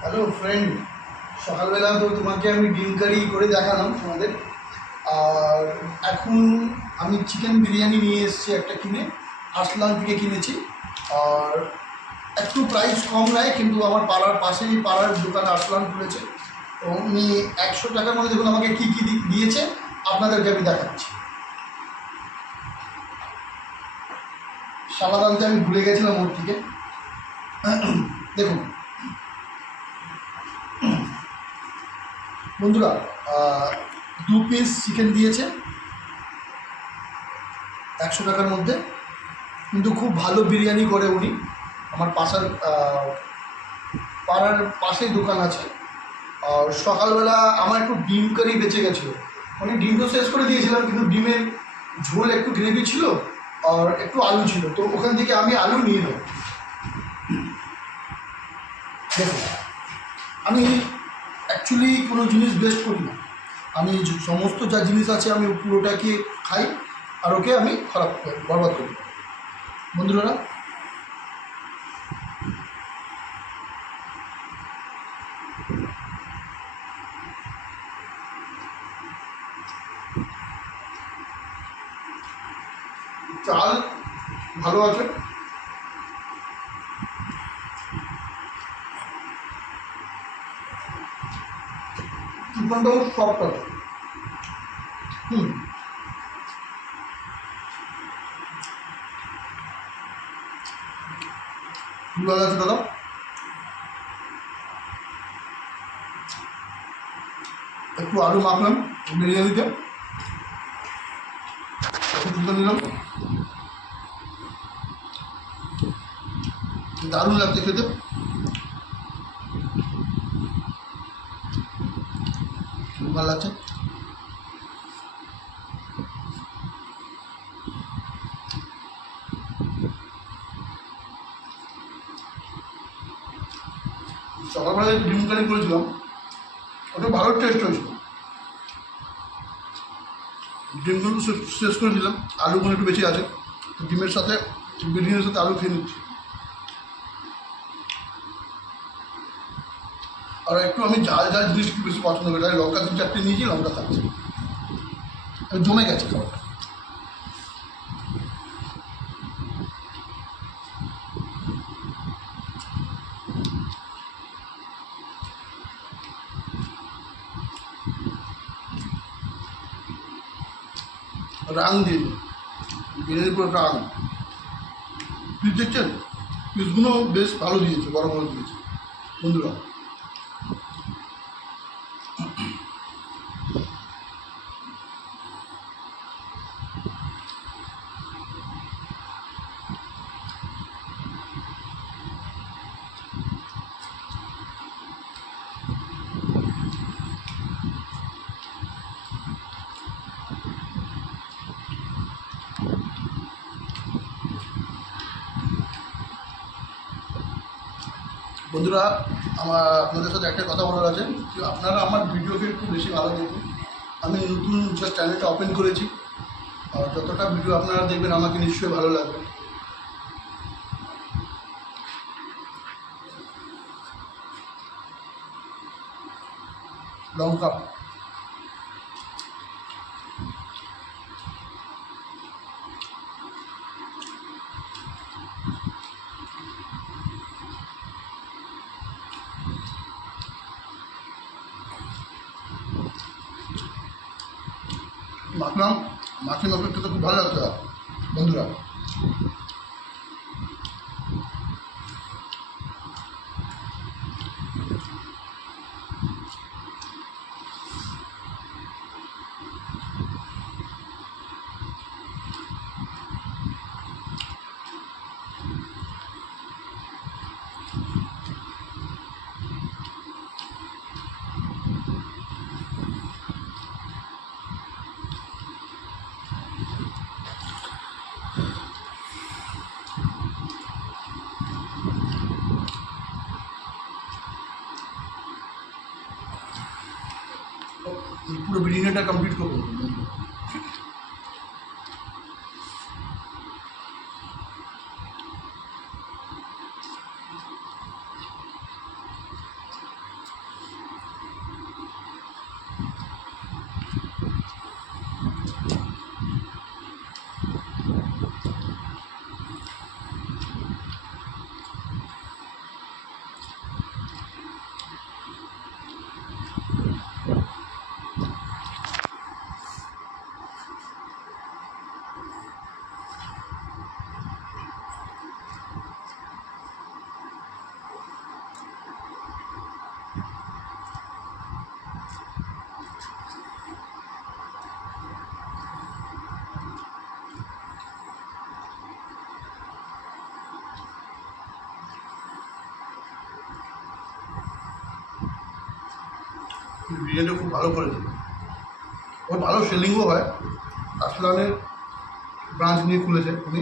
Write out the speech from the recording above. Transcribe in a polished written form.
Hello friend, সকালবেলা তো তোমাকে আমি ডিম কারি করে দেখালাম তোমাদের। আর এখন আমি চিকেন বিরিয়ানি নিয়ে এসেছি একটা কিনে, আরসলান থেকে কিনেছি। আর একটু প্রাইস কম নেয়, কিন্তু আমার পাড়ার পাশেই পাড়ার দোকানে আরসলান খুলেছে। তো উনি 100 টাকার মধ্যে দেখুন আমাকে কী কী দিয়েছে, আপনাদেরকে আমি দেখাচ্ছি। সালাদ আনতে আমি ভুলে গেছিলাম ওর থেকে। দেখুন বন্ধুরা, 2 পিস চিকেন দিয়েছে 100 টাকার মধ্যে। কিন্তু খুব ভালো বিরিয়ানি করে উনি। আমার পাড়ার পাশেই দোকান আছে। আর সকালবেলা আমার একটু ডিম কারি বেঁচে গেছিলো, মানে ডিম তো শেষ করে দিয়েছিলাম, কিন্তু ডিমের ঝোল একটু গ্রেভি ছিল আর একটু আলু ছিল, তো ওখান থেকে আমি আলু নিয়ে নেব। দেখুন, আমি অ্যাকচুয়ালি কোনো জিনিস ওয়েস্ট করি না। আমি সমস্ত যা জিনিস আছে আমি পুরোটাকে খাই, আর ওকে আমি বরবাদ করি। বন্ধুরা, চাল ভালো আছে, চিকেনটাও সফট আছে। হুম, ভালো আছে দাদা। একটু আলু মাখলাম বিরিয়ানিতে, একটু চিকেন নিলাম, দারুণ লাগছে খেতে। খুব ভালো লাগছে। সকালবেলা যে ডিম কারি করেছিলাম, ওটা ভালো টেস্ট হয়েছিল। ডিমগুলো শেষ করে দিলাম, আলুগুলো একটু বেশি আছে, ডিমের সাথে বিরিয়ানির সাথে আলু খেয়ে নিচ্ছি। আর একটু আমি ঝাল ঝাল জিনিস একটু বেশি পছন্দ করি, তাই লঙ্কা 3-4টে নিয়েছি, লঙ্কা খাচ্ছি। জমে গেছে খাবারটা। রাং দিয়ে বিরিয়ানির পুরো রাং পিস দেখছেন, পিসগুলো বেশ ভালো দিয়েছে, বড় বড় দিয়েছে বন্ধুরা। বন্ধুরা, আপনাদের সাথে একটা কথা বলার আছে যে আপনারা আমার ভিডিওকে একটু বেশি ভালো দেখুন। আমি নতুন জাস্ট চ্যানেলটা ওপেন করেছি, আর যতটা ভিডিও আপনারা দেখবেন আমাকে নিশ্চয়ই ভালো লাগবে। লঙ্কা, মাখলাম, মাছের মাছের খেতে খুব ভালো লাগছে বন্ধুরা। এই পুরো বিরিয়ানিটা কমপ্লিট করবো। বিরিয়ানিটা খুব ভালো করেছে, ওর ভালো সেলিংও হয়। আরসলানের ব্রাঞ্চ নিয়ে খুলেছে উনি।